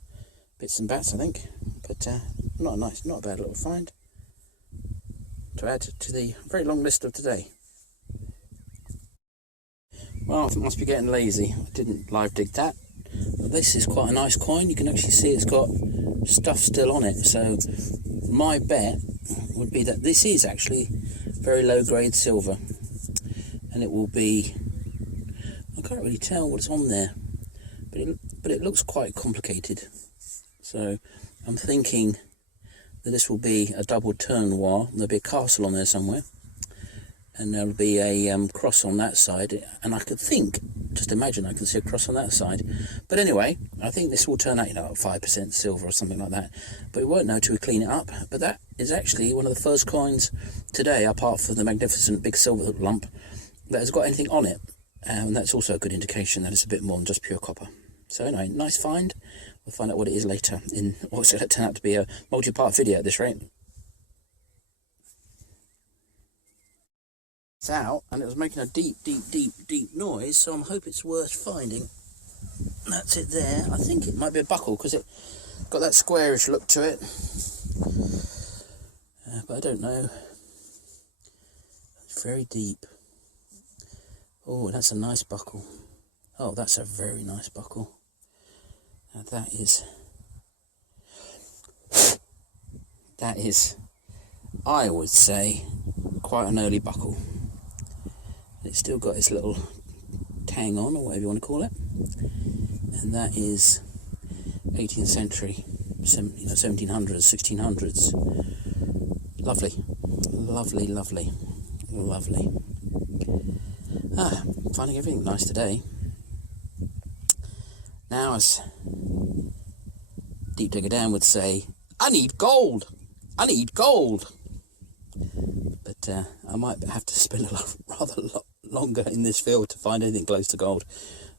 bits and bats, I think, but not a bad little find to add to the very long list of today. Well, I must be getting lazy. I didn't live dig that. But this is quite a nice coin. You can actually see it's got stuff still on it. So my bet would be that this is actually very low grade silver. And it will be, I can't really tell what's on there, but it looks quite complicated. So I'm thinking that this will be a double tour noir. There'll be a castle on there somewhere. And there'll be a cross on that side, and I could think, just imagine I can see a cross on that side. But anyway, I think this will turn out, 5% silver or something like that. But we won't know till we clean it up. But that is actually one of the first coins today, apart from the magnificent big silver lump, that has got anything on it. And that's also a good indication that it's a bit more than just pure copper. So anyway, nice find. We'll find out what it is later in what's going to turn out to be a multi-part video at this rate. It's out, and it was making a deep noise, so I'm hoping it's worth finding. That's it there. I think it might be a buckle because it got that squarish look to it, but I don't know. It's very deep. Oh, that's a nice buckle. Oh, that's a very nice buckle. Now that is I would say, quite an early buckle. It's still got its little tang on, or whatever you want to call it, and that is 18th century, 1700s, 1600s. Lovely, lovely, lovely, lovely. Finding everything nice today. Now, as Deep Digger Dan would say, I need gold! I need gold! But I might have to spend rather longer in this field to find anything close to gold.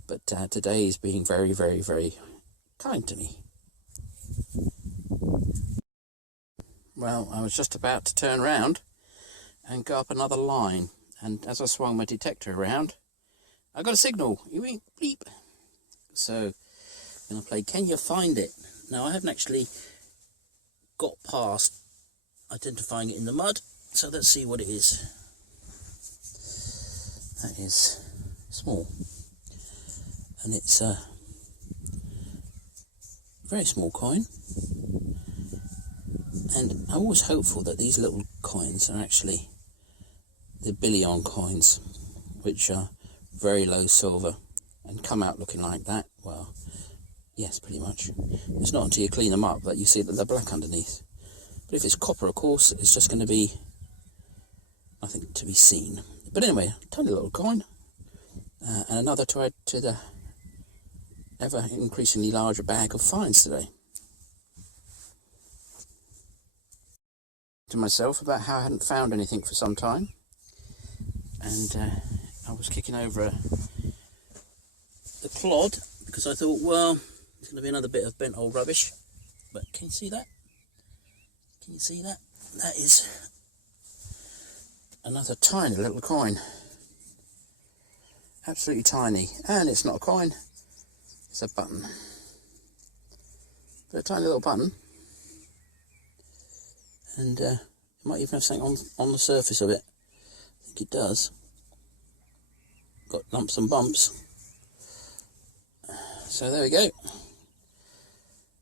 But today is being very, very, very kind to me. Well, I was just about to turn around and go up another line. And as I swung my detector around, I got a signal. You went bleep. So I'm going to play Can You Find It? Now, I haven't actually got past identifying it in the mud. So let's see what it is. That is small. And it's a very small coin. And I'm always hopeful that these little coins are actually the billion coins, which are very low silver and come out looking like that. Well, yes, pretty much. It's not until you clean them up that you see that they're black underneath. But if it's copper, of course, it's just going to be nothing to be seen. But anyway, tiny little coin, and another to add to the ever increasingly larger bag of finds today. To myself about how I hadn't found anything for some time, and I was kicking over the clod because I thought, well, there's going to be another bit of bent old rubbish. But can you see that? Can you see that? That is another tiny little coin. Absolutely tiny. And it's not a coin, it's a button. But a tiny little button. And it might even have something on the surface of it. I think it does. Got lumps and bumps. So there we go.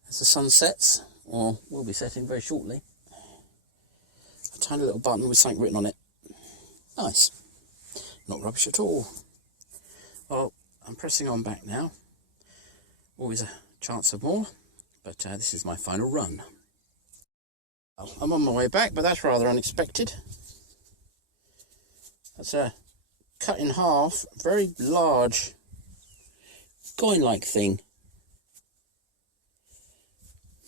As the sun sets, or will be setting very shortly, a tiny little button with something written on it. Nice. Not rubbish at all. Well, I'm pressing on back now. Always a chance of more, but this is my final run. I'm on my way back, but that's rather unexpected. That's a cut in half, very large coin-like thing.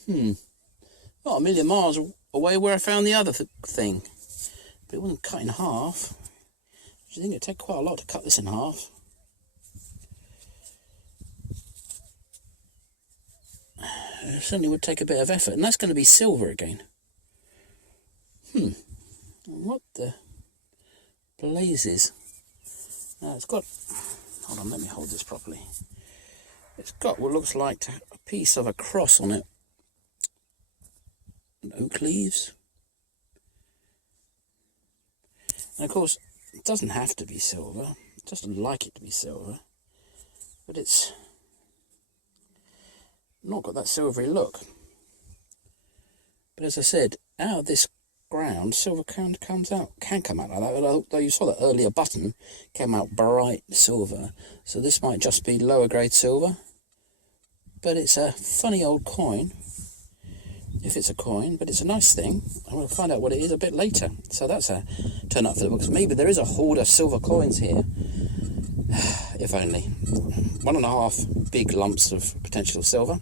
Not a million miles away where I found the other thing. But it wasn't cut in half. I think it'd take quite a lot to cut this in half. It certainly would take a bit of effort, and that's going to be silver again. What the blazes? Now it's got, hold on, let me hold this properly. It's got what looks like a piece of a cross on it. And oak leaves. And of course, it doesn't have to be silver. It doesn't like it to be silver. But it's not got that silvery look. But as I said, out of this ground, silver can come out like that. Although you saw that earlier button came out bright silver, so this might just be lower grade silver. But it's a funny old coin, if it's a coin, but it's a nice thing, and we'll find out what it is a bit later. So that's a turn up for the books. Maybe there is a hoard of silver coins here. If only. 1.5 big lumps of potential silver.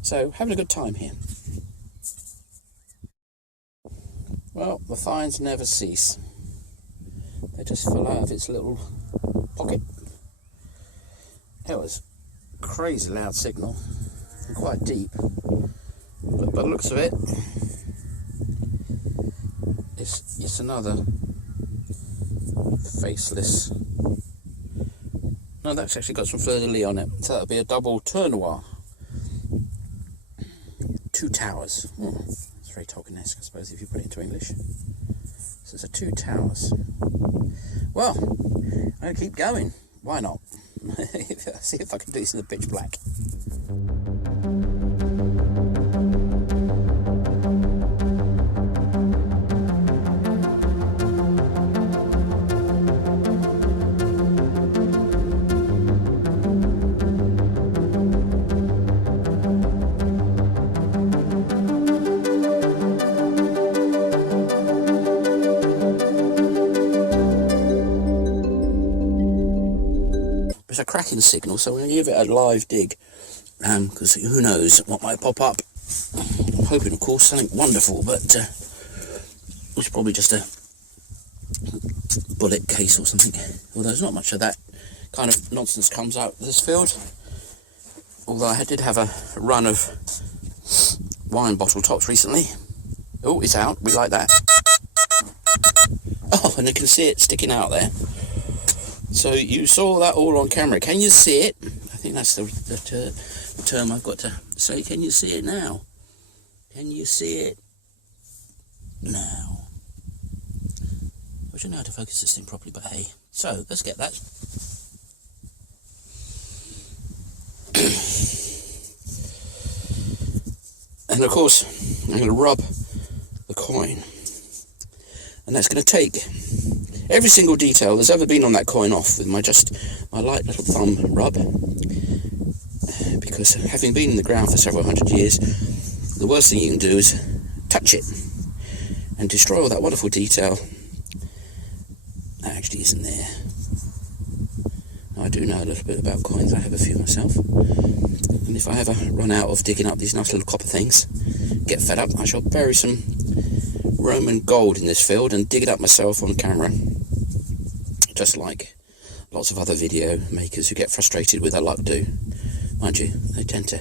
So having a good time here. Well, the finds never cease. They just fell out of its little pocket. It was a crazy loud signal, and quite deep. But by the looks of it, it's another faceless. No, that's actually got some fleur-de-lis on it, so that'll be a double tournoir. 2 towers. It's very Tolkien-esque, I suppose, if you put it into English. So it's a 2 towers. Well, I'm going to keep going. Why not? See if I can do this in the pitch black. It's a cracking signal, so we're going to give it a live dig, because who knows what might pop up. I'm hoping, of course, something wonderful, but it's probably just a bullet case or something. Although there's not much of that kind of nonsense comes out of this field. Although I did have a run of wine bottle tops recently. Oh, it's out. We like that. Oh, and you can see it sticking out there. So you saw that all on camera. Can you see it? I think that's the term I've got to say. Can you see it now? Can you see it now? I should know how to focus this thing properly, but hey. So, let's get that. And of course, I'm going to rub the coin. And that's going to take every single detail there's ever been on that coin off with my light little thumb rub. Because having been in the ground for several hundred years, the worst thing you can do is touch it and destroy all that wonderful detail that actually isn't there. Now, I do know a little bit about coins. I have a few myself. And if I ever run out of digging up these nice little copper things, get fed up, I shall bury some Roman gold in this field and dig it up myself on camera. Just like lots of other video makers who get frustrated with their luck do. Mind you, they tend to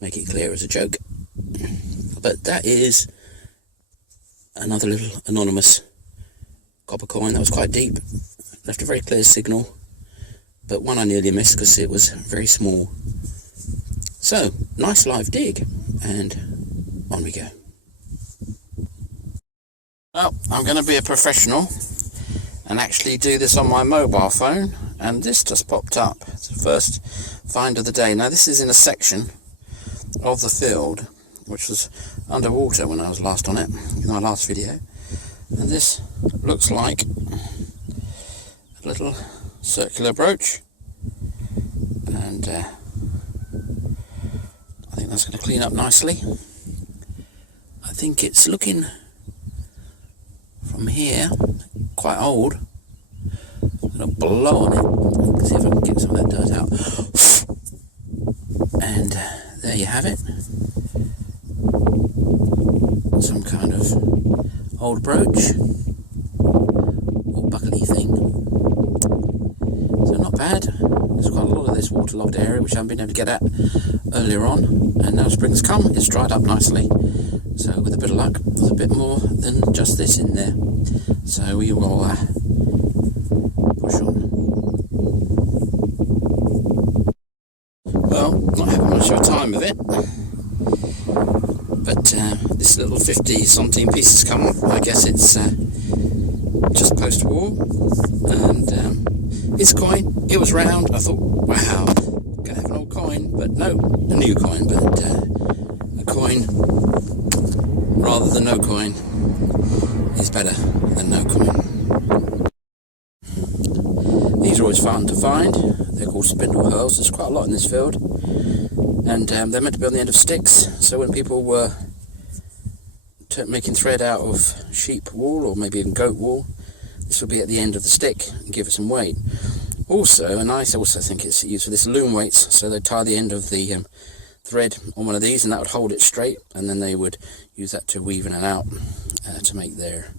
make it clear as a joke. But that is another little anonymous copper coin that was quite deep. Left a very clear signal, but one I nearly missed because it was very small. So, nice live dig, and on we go. Well, I'm going to be a professional and actually do this on my mobile phone, and this just popped up. It's the first find of the day. Now, this is in a section of the field which was underwater when I was last on it, in my last video. And this looks like a little circular brooch, and I think that's going to clean up nicely. I think it's looking from here quite old. I'm going to blow on it, see if I can get some of that dirt out. And there you have it. Some kind of old brooch or buckly thing. So not bad. There's quite a lot of this waterlogged area which I haven't been able to get at earlier on, and now spring's come, it's dried up nicely. So with a bit of luck, there's a bit more than just this in there. So we will push on. Well, not having much of a time of it, but this little 50 centime piece has come up. I guess it's just post-war, and it's a coin. It was round. I thought, wow, gonna have an old coin, but no, a new coin, but a coin rather than no coin is better than no coin. These are always fun to find. They're called spindle hurls. There's quite a lot in this field, and they're meant to be on the end of sticks, so when people were making thread out of sheep wool or maybe even goat wool, this will be at the end of the stick and give it some weight. Also, and I also think it's used for this, loom weights, so they tie the end of the thread on one of these and that would hold it straight, and then they would use that to weave in and out to make their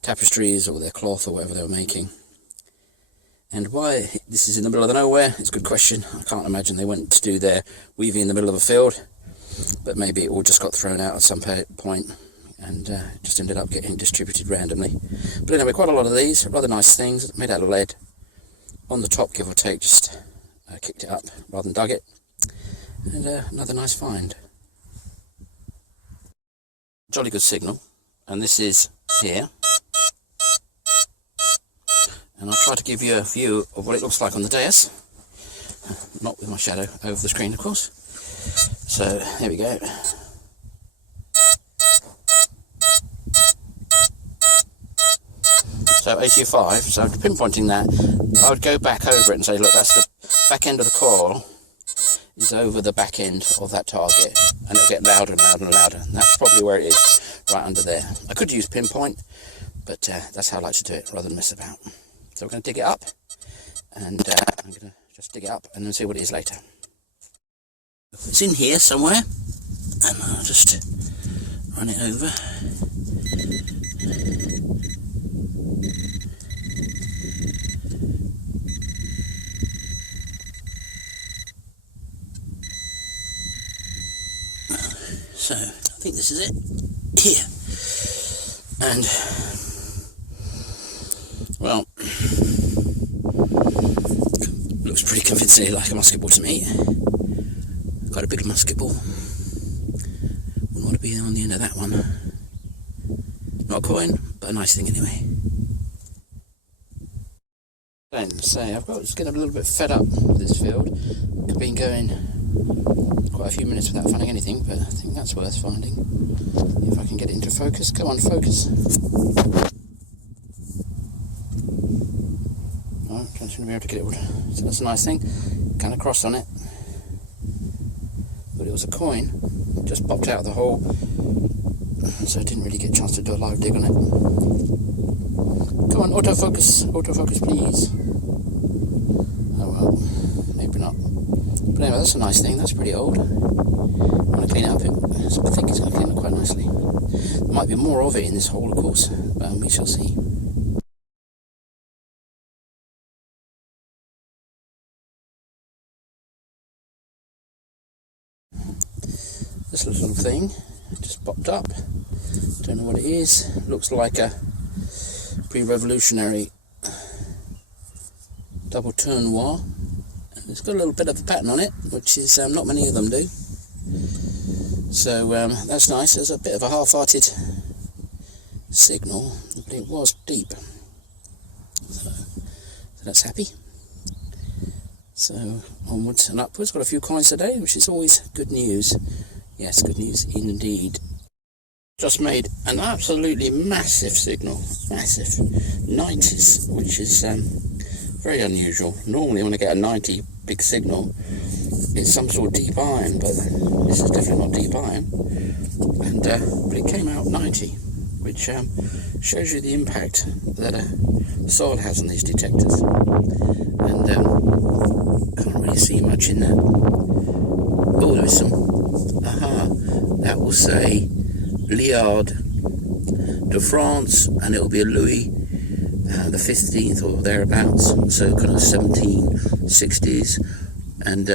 tapestries or their cloth or whatever they were making. And why this is in the middle of the nowhere, it's a good question. I can't imagine they went to do their weaving in the middle of a field, but maybe it all just got thrown out at some point and just ended up getting distributed randomly. But anyway, quite a lot of these, rather nice things, made out of lead. On the top, give or take, just kicked it up rather than dug it. And another nice find. Jolly good signal, and this is here. And I'll try to give you a view of what it looks like on the dais. Not with my shadow over the screen, of course. So, here we go. So 85, so after pinpointing that, I would go back over it and say, look, that's the back end of the coil is over the back end of that target, and it'll get louder and louder and louder. And that's probably where it is, right under there. I could use pinpoint, but that's how I like to do it, rather than mess about. So we're going to dig it up and I'm going to just dig it up and then see what it is later. It's in here somewhere, and I'll just run it over. So I think this is it here, and well, looks pretty convincingly like a musket ball to me. Quite a big musket ball. Wouldn't want to be on the end of that one. Not a coin, but a nice thing anyway. So I've got just getting a little bit fed up with this field. I've been going quite a few minutes without finding anything, but I think that's worth finding. If I can get it into focus. Come on, focus. Oh, don't seem to be able to get it. So that's a nice thing. Kind of cross on it. But it was a coin. Just popped out of the hole. So I didn't really get a chance to do a live dig on it. Come on, autofocus. Autofocus, please. Oh well, maybe not. But anyway, that's a nice thing. That's pretty old. I want to clean it up. So I think it's going to clean up quite nicely. There might be more of it in this hole, of course, but we shall see. This little thing just popped up. Don't know what it is. Looks like a pre-revolutionary double turn noir. And it's got a little bit of a pattern on it, which is not many of them do. So that's nice. There's a bit of a half-hearted signal, but it was deep. So that's happy. So onwards and upwards. Got a few coins today, which is always good news. Yes, good news indeed. Just made an absolutely massive signal. Massive. 90s, which is very unusual. Normally when I get a 90 big signal, it's some sort of deep iron, but this is definitely not deep iron. And but it came out 90, which shows you the impact that soil has on these detectors. And can't really see much in there. Oh, there is some. Aha, that will say Liard de France, and it will be a Louis the 15th or thereabouts, so kind of 1760s. And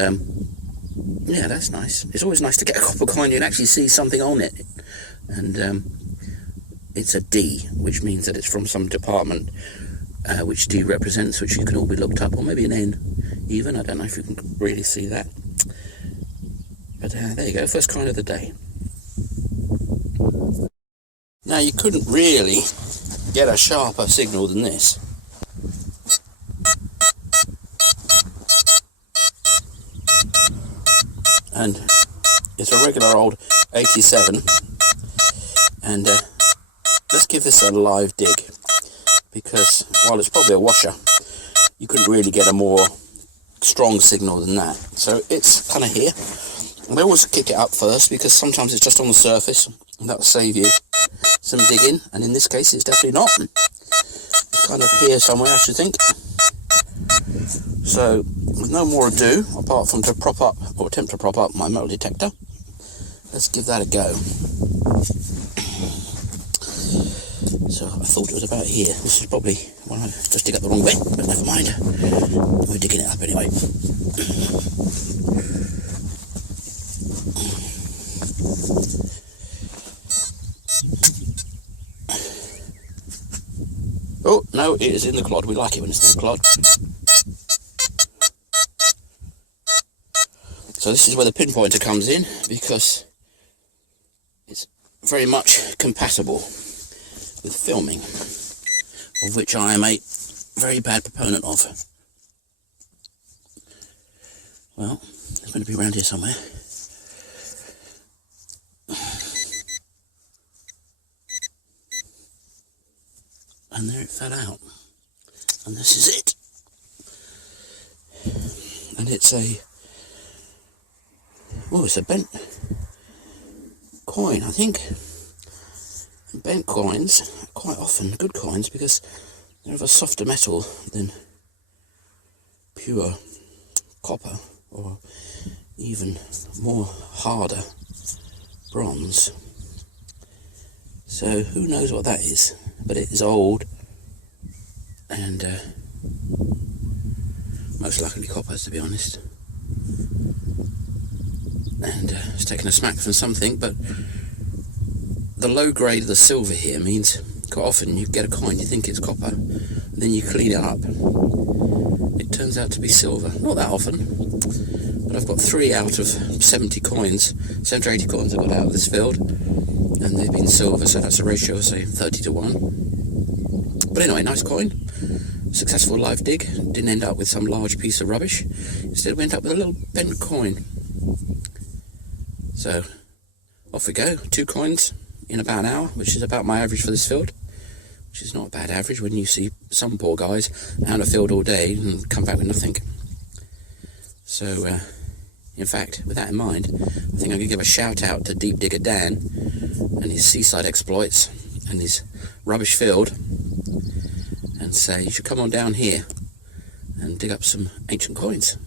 yeah, that's nice. It's always nice to get a copper coin and actually see something on it. And it's a D, which means that it's from some department, which D represents, which you can all be looked up, or maybe an N even. I don't know if you can really see that. But there you go, first coin of the day. Now you couldn't really get a sharper signal than this. And it's a regular old 87. And let's give this a live dig, because while it's probably a washer, you couldn't really get a more strong signal than that. So it's kind of here. I always kick it up first, because sometimes it's just on the surface, and that'll save you some digging, and in this case it's definitely not. It's kind of here somewhere, I should think. So with no more ado, apart from to prop up, or attempt to prop up my metal detector, let's give that a go. So I thought it was about here. This is probably, well, I just dig up the wrong way, but never mind. We're digging it up anyway. Oh, no, it is in the clod. We like it when it's in the clod. So this is where the pinpointer comes in, because it's very much compatible with filming, of which I am a very bad proponent of. Well, it's going to be around here somewhere. And there it fell out. And this is it. And it's a... oh, it's a bent coin, I think. And bent coins are quite often good coins, because they're of a softer metal than pure copper, or even more harder bronze. So who knows what that is, but it is old, and most likely copper, to be honest. And it's taken a smack from something, but the low grade of the silver here means quite often you get a coin, you think it's copper, and then you clean it up, it turns out to be silver. Not that often, but I've got 3 out of 70 coins, 70 or 80 coins I've got out of this field, and they've been silver, so that's a ratio of, say, 30 to 1. But anyway, nice coin. Successful live dig. Didn't end up with some large piece of rubbish. Instead went up with a little bent coin. So, off we go. 2 coins in about an hour, which is about my average for this field. Which is not a bad average when you see some poor guys out in a field all day and come back with nothing. So, in fact, with that in mind, I think I'm going to give a shout out to Deep Digger Dan and his seaside exploits and his rubbish field, and say you should come on down here and dig up some ancient coins.